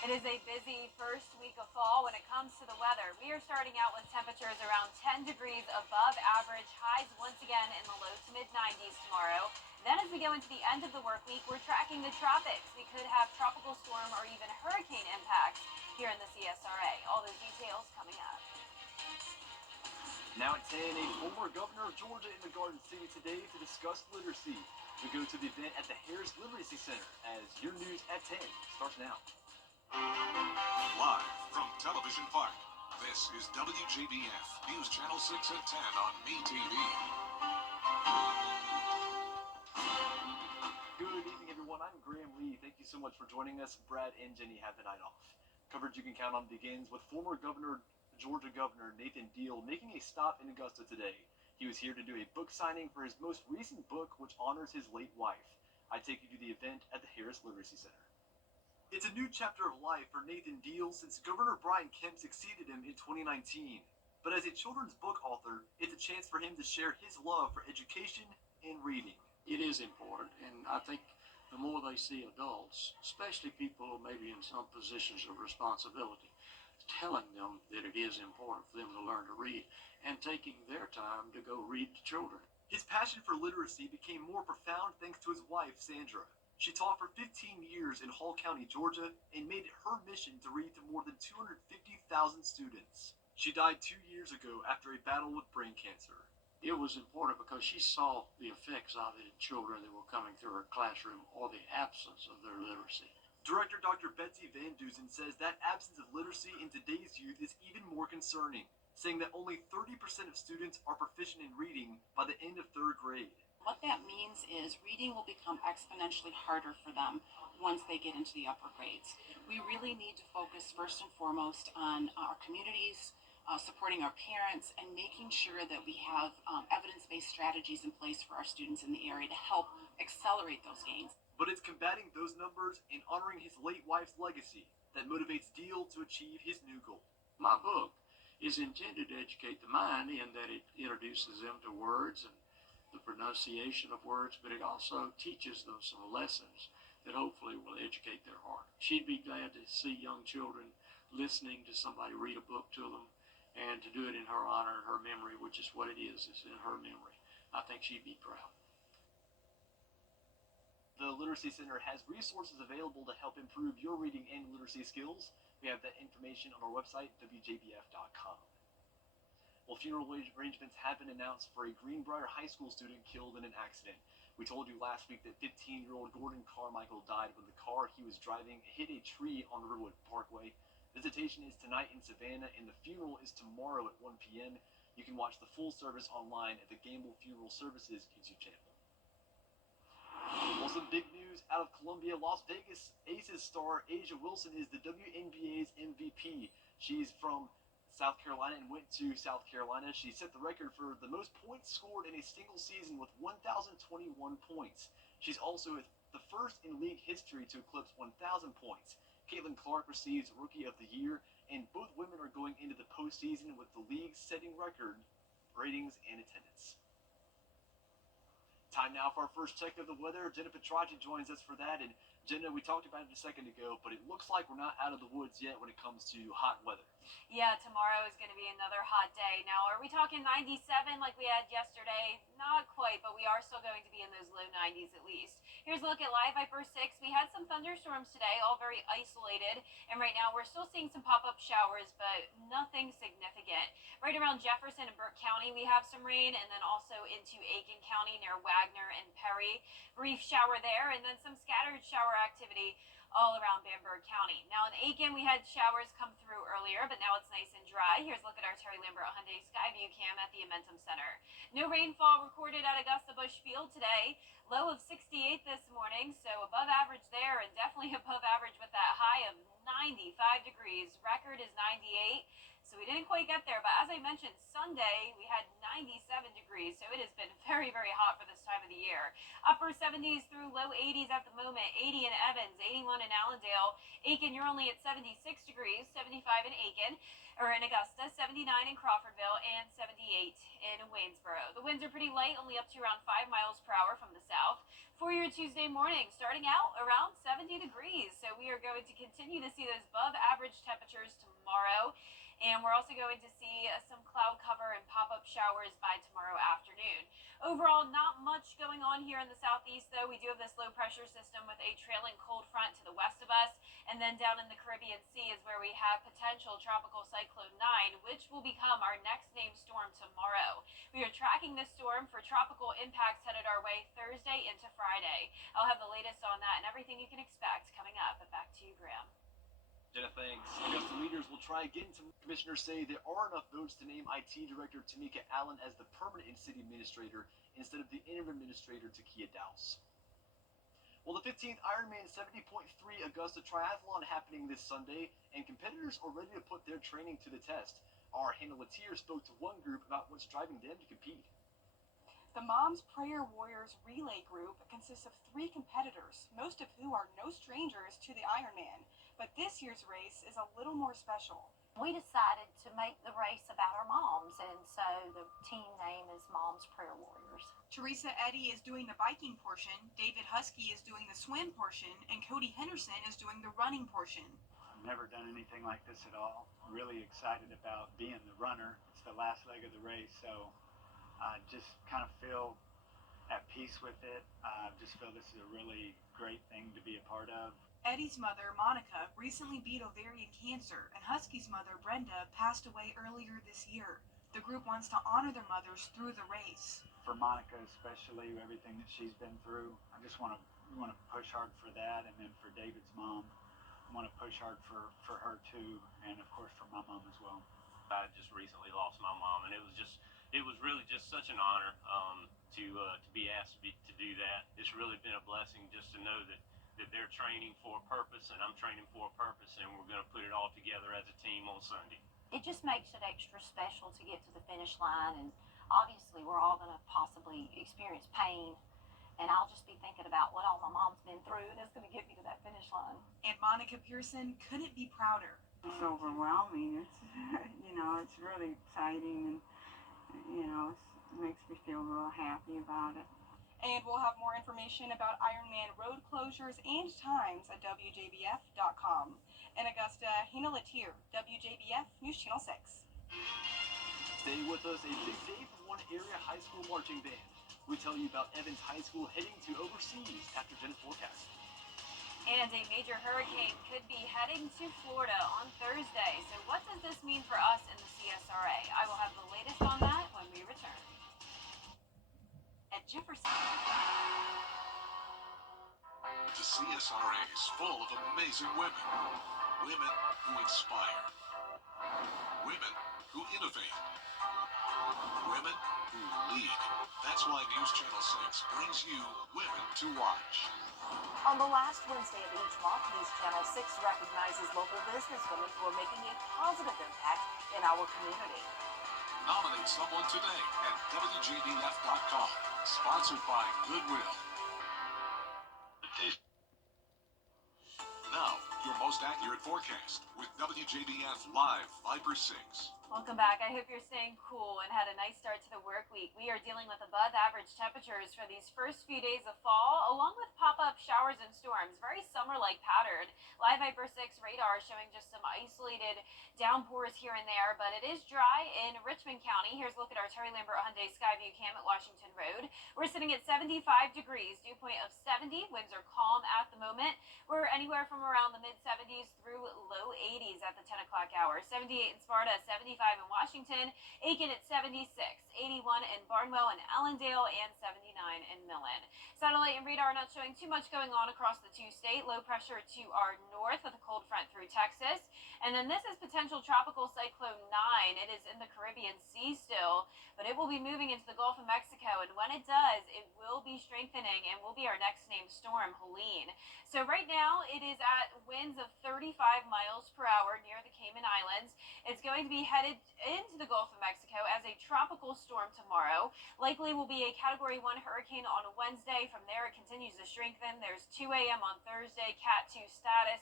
It is a busy first week of fall when it comes to the weather. We are starting out with temperatures around 10 degrees above average, highs once again in the low to mid 90s tomorrow. Then as we go into the end of the work week, we're tracking the tropics. We could have tropical storm or even hurricane impacts here in the CSRA. All those details coming up. Now at 10, a former governor of Georgia in the Garden City today to discuss literacy. We go to the event at the Harris Literacy Center as your news at 10 starts now. Live from Television Park, this is WJBF News Channel 6 at 10 on MeTV. Good evening, everyone. I'm Graham Lee. Thank you so much for joining us. Brad and Jenny have the night off. Coverage you can count on begins with former Georgia Governor Nathan Deal making a stop in Augusta today. He was here to do a book signing for his most recent book, which honors his late wife. I take you to the event at the Harris Literacy Center. It's a new chapter of life for Nathan Deal since Governor Brian Kemp succeeded him in 2019. But as a children's book author, it's a chance for him to share his love for education and reading. It is important, and I think the more they see adults, especially people maybe in some positions of responsibility, telling them that it is important for them to learn to read and taking their time to go read to children. His passion for literacy became more profound thanks to his wife, Sandra. She taught for 15 years in Hall County, Georgia, and made it her mission to read to more than 250,000 students. She died 2 years ago after a battle with brain cancer. It was important because she saw the effects of it in children that were coming through her classroom or the absence of their literacy. Director Dr. Betsy Van Dusen says that absence of literacy in today's youth is even more concerning, saying that only 30% of students are proficient in reading by the end of 3rd grade. What that means is reading will become exponentially harder for them once they get into the upper grades. We really need to focus first and foremost on our communities, supporting our parents, and making sure that we have evidence-based strategies in place for our students in the area to help accelerate those gains. But it's combating those numbers and honoring his late wife's legacy that motivates Deal to achieve his new goal. My book is intended to educate the mind in that it introduces them to words and the pronunciation of words, but it also teaches them some lessons that hopefully will educate their heart. She'd be glad to see young children listening to somebody read a book to them and to do it in her honor and her memory, which is what it is. It's in her memory. I think she'd be proud. The Literacy Center has resources available to help improve your reading and literacy skills. We have that information on our website, WJBF.com. Well, funeral arrangements have been announced for a Greenbrier High School student killed in an accident. We told you last week that 15-year-old Gordon Carmichael died when the car he was driving hit a tree on Riverwood Parkway. Visitation is tonight in Savannah, and the funeral is tomorrow at 1 p.m. You can watch the full service online at the Gamble Funeral Services YouTube channel. Well, some big news out of Columbia, Las Vegas. Aces star A'ja Wilson is the WNBA's MVP. She's from South Carolina and went to South Carolina. She set the record for the most points scored in a single season with 1,021 points. She's also the first in league history to eclipse 1,000 points. Caitlin Clark receives Rookie of the Year, and both women are going into the postseason with the league setting record ratings and attendance. Time now for our first check of the weather. Jenna Petracci joins us for that. And Jenna, we talked about it a second ago, but it looks like we're not out of the woods yet when it comes to hot weather. Yeah, tomorrow is going to be another hot day. Now, are we talking 97 like we had yesterday? Not quite, but we are still going to be in those low 90s at least. Here's a look at Live Viper 6. We had some thunderstorms today, all very isolated. And right now we're still seeing some pop-up showers, but nothing significant. Right around Jefferson and Burke County, we have some rain, and then also into Aiken County near Wagner and Perry. Brief shower there, and then some scattered shower activity all around Bamberg County. Now in Aiken, we had showers come through earlier, but now it's nice and dry. Here's a look at our Terry Lambert Hyundai Skyview cam at the Amentum Center. No rainfall recorded at Augusta Busch Field today. Low of 68 this morning, so above average there, and definitely above average with that high of 95 degrees. Record is 98. So we didn't quite get there, but as I mentioned, Sunday we had 97 degrees, so it has been very, very hot for this time of the year. Upper 70s through low 80s at the moment. 80 in Evans, 81 in Allendale. Aiken, you're only at 76 degrees, 75 in Aiken, or in Augusta, 79 in Crawfordville, and 78 in Waynesboro. The winds are pretty light, only up to around 5 miles per hour from the south. For your Tuesday morning, starting out around 70 degrees. So we are going to continue to see those above average temperatures tomorrow. And we're also going to see some cloud cover and pop-up showers by tomorrow afternoon. Overall, not much going on here in the southeast, though. We do have this low pressure system with a trailing cold front to the west of us. And then down in the Caribbean Sea is where we have potential tropical cyclone 9, which will become our next named storm tomorrow. We are tracking this storm for tropical impacts headed our way Thursday into Friday. I'll have the latest on that and everything you can expect coming up. But back to you, Graham. Jenna, thanks. Augusta leaders will try again to commissioners say there are enough votes to name IT Director Tamika Allen as the permanent city administrator instead of the interim administrator Takia Dowse. Well, the 15th Ironman 70.3 Augusta Triathlon happening this Sunday, and competitors are ready to put their training to the test. Our Hannah Latier spoke to one group about what's driving them to compete. The Moms Prayer Warriors Relay Group consists of 3 competitors, most of who are no strangers to the Ironman. But this year's race is a little more special. We decided to make the race about our moms, and so the team name is Moms Prayer Warriors. Teresa Eddy is doing the biking portion, David Husky is doing the swim portion, and Cody Henderson is doing the running portion. I've never done anything like this at all. Really excited about being the runner. It's the last leg of the race, so I just kind of feel at peace with it. I just feel this is a really great thing to be a part of. Eddie's mother, Monica, recently beat ovarian cancer, and Husky's mother, Brenda, passed away earlier this year. The group wants to honor their mothers through the race. For Monica especially, everything that she's been through, I just want to push hard for that, and then for David's mom, I want to push hard for her too, and of course for my mom as well. I just recently lost my mom, and it was really just such an honor to be asked to do that. It's really been a blessing just to know that they're training for a purpose and I'm training for a purpose, and we're going to put it all together as a team on Sunday. It just makes it extra special to get to the finish line, and obviously we're all going to possibly experience pain, and I'll just be thinking about what all my mom's been through, and it's going to get me to that finish line. And Monica Pearson couldn't be prouder. It's overwhelming. It's it's really exciting, and it makes me feel real happy about it. And we'll have more information about Ironman road closures and times at WJBF.com. In Augusta, Hannah Latier, WJBF News Channel 6. Stay with us, a big day for one area high school marching band. We tell you about Evans High School heading to overseas after Jenna's forecast. And a major hurricane could be heading to Florida on Thursday. So what does this mean for us in the CSRA? I will have the latest on that when we return. At Jefferson. The CSRA is full of amazing women. Women who inspire. Women who innovate. Women who lead. That's why News Channel 6 brings you Women to Watch. On the last Wednesday of each month, News Channel 6 recognizes local businesswomen who are making a positive impact in our community. Nominate someone today at WJBF.com. Sponsored by Goodwill. Now, your most accurate forecast with WJBF Live Viper 6. Welcome back. I hope you're staying cool and had a nice start to the work week. We are dealing with above average temperatures for these first few days of fall, along with pop-up showers and storms. Very summer-like pattern. Live Viper 6 radar showing just some isolated downpours here and there, but it is dry in Richmond County. Here's a look at our Terry Lambert Hyundai Skyview cam at Washington Road. We're sitting at 75 degrees, dew point of 70. Winds are calm at the moment. We're anywhere from around the mid-70s through low 80s at the 10 o'clock hour. 78 in Sparta, 75 in Washington, Aiken at 76, 81 in Barnwell and Allendale, and 79 in Millen. Satellite and radar not showing too much going on across the two-state. Low pressure to our north with a cold front through Texas. And then this is potential tropical cyclone 9. It is in the Caribbean Sea still, but it will be moving into the Gulf of Mexico. And when it does, it will be strengthening and will be our next named storm, Helene. So right now it is at winds of 35 miles per hour near the Cayman Islands. It's going to be headed into the Gulf of Mexico as a tropical storm tomorrow. Likely will be a Category 1 hurricane on Wednesday. From there it continues to strengthen. There's 2 a.m. on Thursday, Cat 2 status.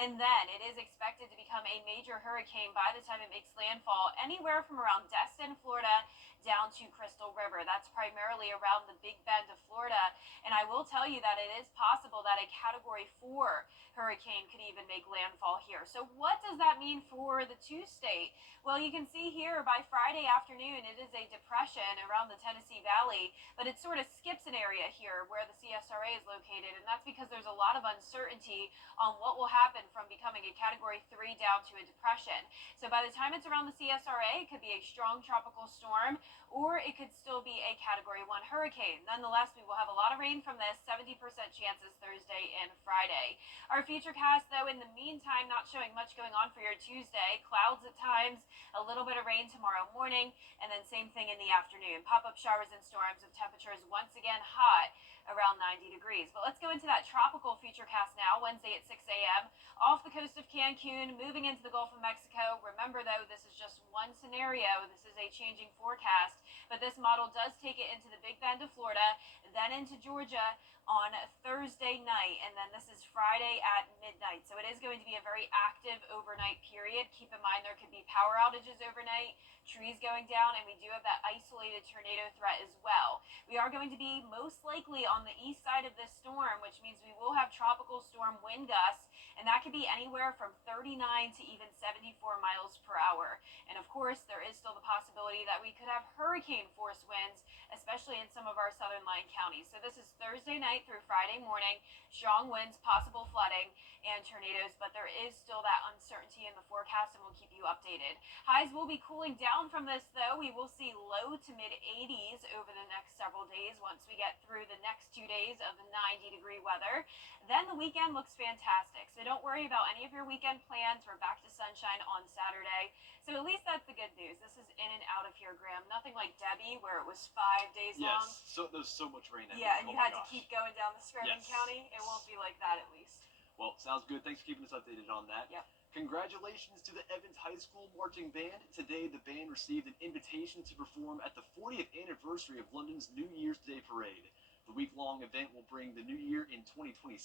And then it is expected to become a major hurricane by the time it makes landfall anywhere from around Destin, Florida, down to Crystal River. That's primarily around the Big Bend of Florida. And I will tell you that it is possible that a Category 4 hurricane could even make landfall here. So what does that mean for the two-state? Well, you can see here by Friday afternoon, it is a depression around the Tennessee Valley, but it sort of skips an area here where the CSRA is located. And that's because there's a lot of uncertainty on what will happen from becoming a Category 3 down to a depression. So by the time it's around the CSRA, it could be a strong tropical storm, or it could still be a Category 1 hurricane. Nonetheless, we will have a lot of rain from this, 70% chances Thursday and Friday. Our futurecast, though, in the meantime, not showing much going on for your Tuesday. Clouds at times, a little bit of rain tomorrow morning, and then same thing in the afternoon. Pop-up showers and storms with temperatures once again hot, around 90 degrees. But let's go into that tropical futurecast now, Wednesday at 6 a.m. Off the coast of Cancun, moving into the Gulf of Mexico. Remember, though, this is just one scenario. This is a changing forecast, but this model does take it into the Big Bend of Florida, then into Georgia on Thursday night, and then this is Friday at midnight. So it is going to be a very active overnight period. Keep in mind there could be power outages overnight, trees going down, and we do have that isolated tornado threat as well. We are going to be most likely on the east side of this storm, which means we will have tropical storm wind gusts, and that could be anywhere from 39 to even 74 miles per hour. And of course, there is still the possibility that we could have hurricane force winds, especially in some of our southern line counties. So this is Thursday night through Friday morning, strong winds, possible flooding, and tornadoes, but there is still that uncertainty in the forecast, and we'll keep you updated. Highs will be cooling down from this, though. We will see low to mid 80s over the next several days once we get through the next 2 days of 90-degree weather. Then the weekend looks fantastic, so don't worry about any of your weekend plans. We're back to sunshine on Saturday, so at least that's the good news. This is in and out of here, Graham. Nothing like Debbie, where it was 5 days long. Yes, so there's so much rain. Yeah, and oh you had my to gosh. keep going down the Screven Yes. County. It won't be like that, at least. Well, sounds good. Thanks for keeping us updated on that. Yep. Congratulations to the Evans High School Marching Band. Today, the band received an invitation to perform at the 40th anniversary of London's New Year's Day Parade. The week-long event will bring the new year in 2026.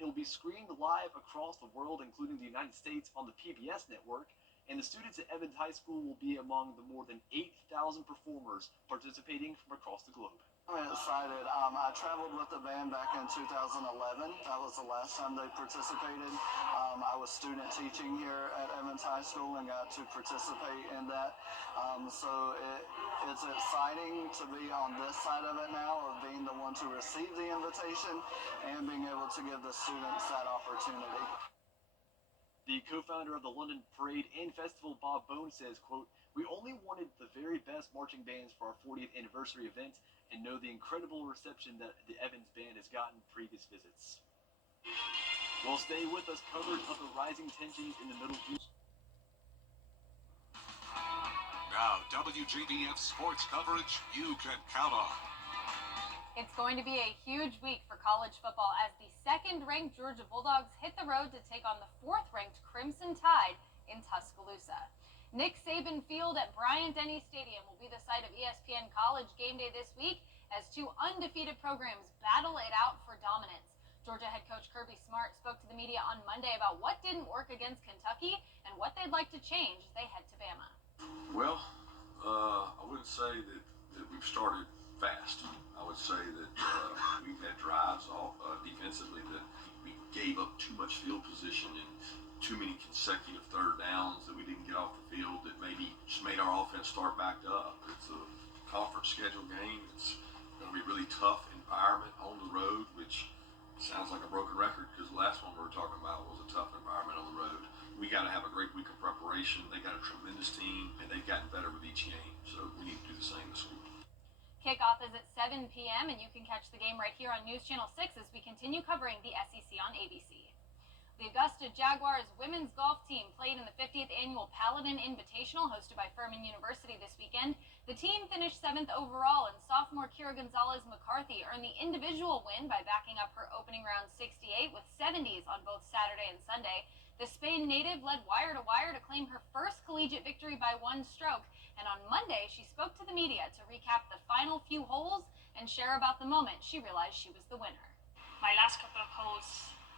It will be screened live across the world, including the United States, on the PBS network. And the students at Evans High School will be among the more than 8,000 performers participating from across the globe. I'm excited. I traveled with the band back in 2011. That was the last time they participated. I was student teaching here at Evans High School and got to participate in that. So it's exciting to be on this side of it now, of being the one to receive the invitation and being able to give the students that opportunity. The co-founder of the London Parade and Festival, Bob Bone, says, quote, "We only wanted the very best marching bands for our 40th anniversary event and know the incredible reception that the Evans Band has gotten previous visits." Well, stay with us. Coverage of the rising tensions in the Middle East. Now, WJBF sports coverage you can count on. It's going to be a huge week for college football as the second-ranked Georgia Bulldogs hit the road to take on the fourth-ranked Crimson Tide in Tuscaloosa. Nick Saban Field at Bryant-Denny Stadium will be the site of ESPN College Game Day this week as two undefeated programs battle it out for dominance. Georgia head coach Kirby Smart spoke to the media on Monday about what didn't work against Kentucky and what they'd like to change as they head to Bama. Well, I wouldn't say that we've started fast. I would say that we've had drives off defensively that we gave up too much field position and too many consecutive third downs that we didn't get off the field that maybe just made our offense start backed up. It's a conference schedule game. It's going to be a really tough environment on the road, which sounds like a broken record because the last one we were talking about was a tough environment on the road. We got to have a great week of preparation. They got a tremendous team, and they've gotten better with each game. So we need to do the same this week. Kickoff is at 7 p.m., and you can catch the game right here on News Channel 6 as we continue covering the SEC on ABC. The Augusta Jaguars women's golf team played in the 50th annual Paladin Invitational hosted by Furman University this weekend. The team finished 7th overall, and sophomore Kira Gonzalez-McCarthy earned the individual win by backing up her opening round 68 with 70s on both Saturday and Sunday. The Spain native led wire to wire to claim her first collegiate victory by one stroke, and on Monday she spoke to the media to recap the final few holes and share about the moment she realized she was the winner. My last couple of holes,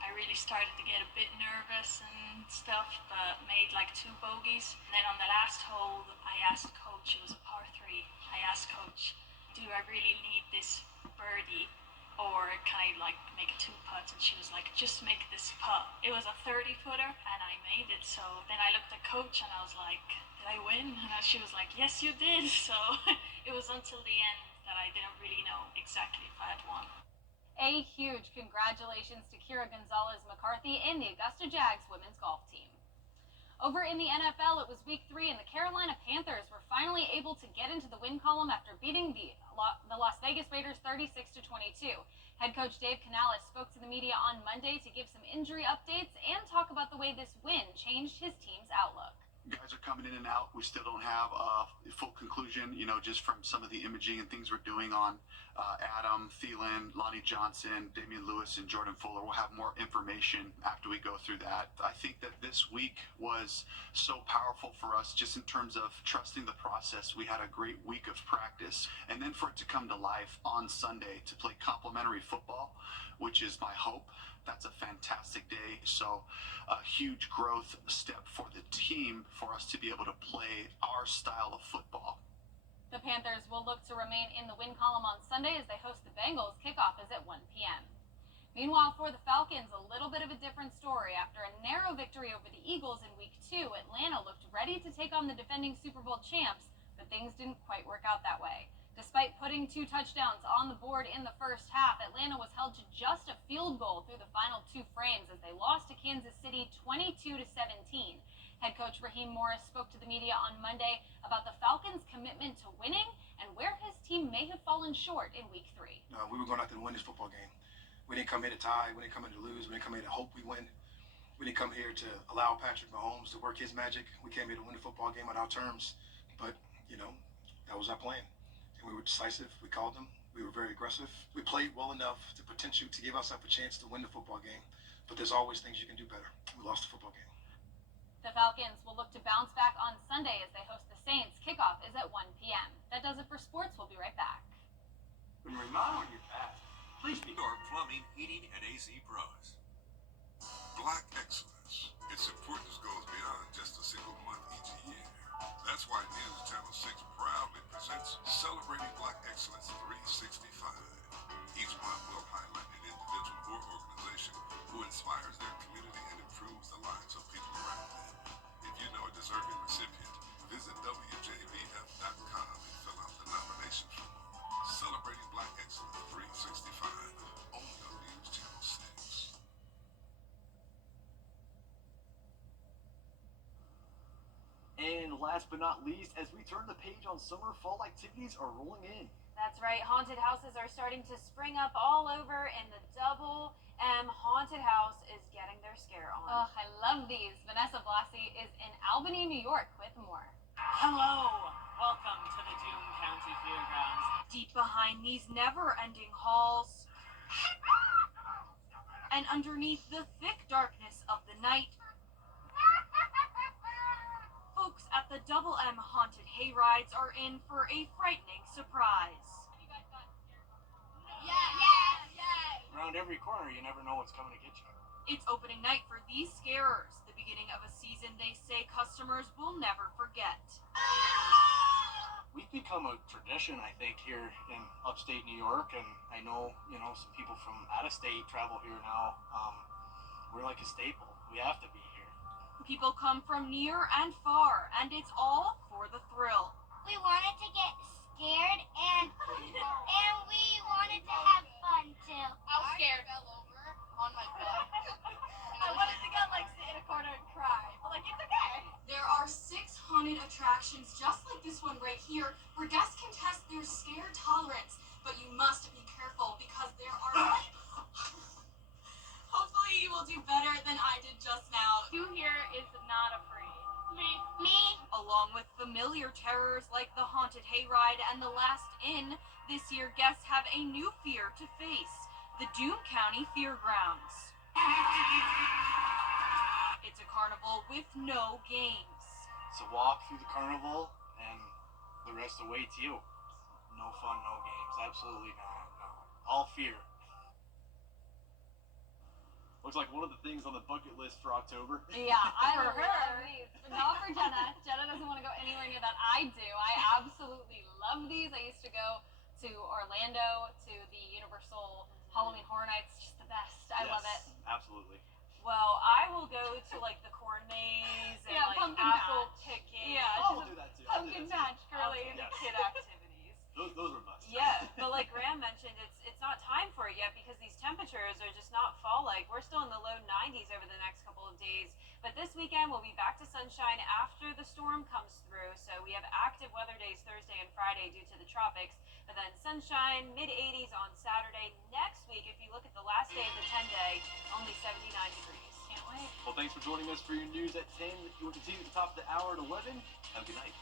I really started to get a bit nervous and stuff, but made like 2 bogeys. And then on the last hole, I asked coach, it was a par 3, I asked coach, do I really need this birdie? Or can I like make a 2 putts? And she was like, just make this putt. It was a 30-footer and I made it. So then I looked at coach and I was like, did I win? And she was like, yes, you did. So it was until the end that I didn't really know exactly if I had won. A huge congratulations to Kira Gonzalez-McCarthy and the Augusta Jags women's golf team. Over in the NFL, it was week 3 and the Carolina Panthers were finally able to get into the win column after beating the Las Vegas Raiders 36-22. Head coach Dave Canales spoke to the media on Monday to give some injury updates and talk about the way this win changed his team's outlook. Guys are coming in and out. We still don't have a full conclusion, just from some of the imaging and things we're doing on Adam Thielen, Lonnie Johnson, Damian Lewis, and Jordan Fuller. We'll have more information after we go through that. I think that this week was so powerful for us just in terms of trusting the process. We had a great week of practice, and then for it to come to life on Sunday to play complimentary football, which is my hope. That's a fantastic day. So a huge growth step for the team for us to be able to play our style of football. The Panthers will look to remain in the win column on Sunday as they host the Bengals. Kickoff is at 1 p.m. Meanwhile, for the Falcons, a little bit of a different story. After a narrow victory over the Eagles in week 2, Atlanta looked ready to take on the defending Super Bowl champs, but things didn't quite work out that way. Despite putting 2 touchdowns on the board in the first half, Atlanta was held to just a field goal through the final 2 frames as they lost to Kansas City 22-17. Head coach Raheem Morris spoke to the media on Monday about the Falcons' commitment to winning and where his team may have fallen short in week 3. We were going out there to win this football game. We didn't come here to tie. We didn't come here to lose. We didn't come here to hope we win. We didn't come here to allow Patrick Mahomes to work his magic. We came here to win the football game on our terms. But, that was our plan. We were decisive. We called them. We were very aggressive. We played well enough to to give ourselves a chance to win the football game. But there's always things you can do better. We lost the football game. The Falcons will look to bounce back on Sunday as they host the Saints. Kickoff is at 1 p.m. That does it for sports. We'll be right back. When remodeling your bath, please be Door Plumbing, Heating, and AC Pros. Black excellence. Its importance goes beyond just a single month each year. That's why News Channel 6 proudly presents Celebrating Black Excellence 365. Each month will highlight an individual or organization who inspires their community and improves the lives of people around them. If you know a deserving recipient, visit WJBF.com and fill out the nomination form. Celebrating Black Excellence 365, only on News Channel 6. And last but not least, as we turn the page on summer, fall activities are rolling in. That's right. Haunted houses are starting to spring up all over, and the Double M Haunted House is getting their scare on. Oh, I love these. Vanessa Blassie is in Albany, New York with more. Hello. Welcome to the Doom County Fairgrounds. Deep behind these never-ending halls and underneath the thick darkness of the night, folks at the Double M Haunted Hayrides are in for a frightening surprise. around every corner. You never know what's coming to get you. It's opening night for these scarers, the beginning of a season they say customers will never forget. We've become a tradition, I think, here in upstate New York, and I know, some people from out of state travel here now. We're like a staple. We have to be here. People come from near and far, and it's all for the thrill. We wanted to get scared, and we wanted to have fun too. I was scared. I fell over on my butt. I wanted to get sit in a corner and cry. But it's okay. There are 6 haunted attractions just like this one right here, where guests can test their scare tolerance. But you must be careful because there are. Hopefully you will do better than I did just now. Who here is not afraid? Me. Along with familiar terrors like the Haunted Hayride and the Last Inn, this year guests have a new fear to face: the Doom County Fairgrounds. with no games. It's a walk through the carnival, and the rest awaits you. No fun, no games. Absolutely not. No. All fear. Looks like one of the things on the bucket list for October. Yeah, I For love her. these, but not for Jenna. Jenna doesn't want to go anywhere near that. I do. I absolutely love these. I used to go to Orlando to the Universal Halloween Horror Nights. Just the best. I love it. Absolutely. Well, I will go to like the corn maze and Yeah, like pumpkin apple patch. picking. Yeah, I'll do that too. I'll do Pumpkin that patch too. girly. The Yes. kid activities. Those are must. Yeah, but like Graham mentioned, it's not time for it yet because these temperatures are just not fall-like. We're still in the low 90s over the next couple of days. But this weekend we'll be back to sunshine after the storm comes through. So we have active weather days Thursday and Friday due to the tropics. But then sunshine, mid-80s on Saturday. Next week, if you look at the last day of the 10-day, only 79 degrees. Can't wait. Well, thanks for joining us for your news at 10. You will continue at the top of the hour at 11. Have a good night.